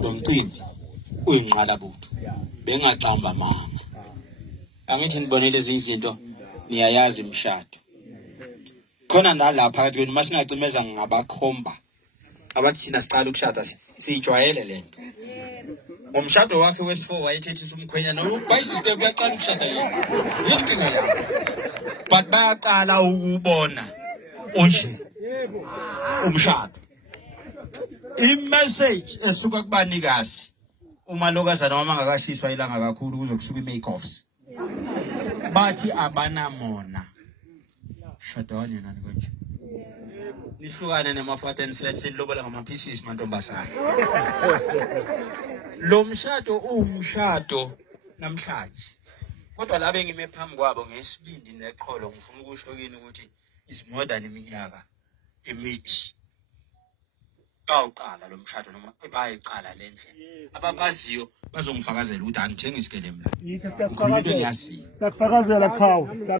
lo mcimbi uyinqalabutho bengaqamba mama. Angithi nibonile lezi izinto niyayazi imshado. Khona nalapha phakathi kwenu masingacimeza ngabakhomba abathi thina siqala ukushada siyijwayele lento. Umshado wakhe wesi4 wayethethisa umkhwenyana ubhayisiste kuyaqala ukushada yena. Yinkinga yakho. But bayaqala ukubona unje umshado. I-message esuka kubanikazi uma lokazana noma angakashiswa ilanga kakhulu kuzokusuka i-make-offs. Bathi abanamona. Shadwane nani konje. Nihlukane nemafatha enisethi lobola ngama-pieces mantombazana. Lo mshado umshado namhlanje. Kodwa la bengime phambi kwabo ngesibindi neqholo ngifuna ukusho kini ukuthi is more than iminyaka emix. Kawuqala lo mshado noma bayiqala le ndlela. Ababaziyo bazongifakazela ukuthi angithengisi ke le mina. Sakufakazela chawo.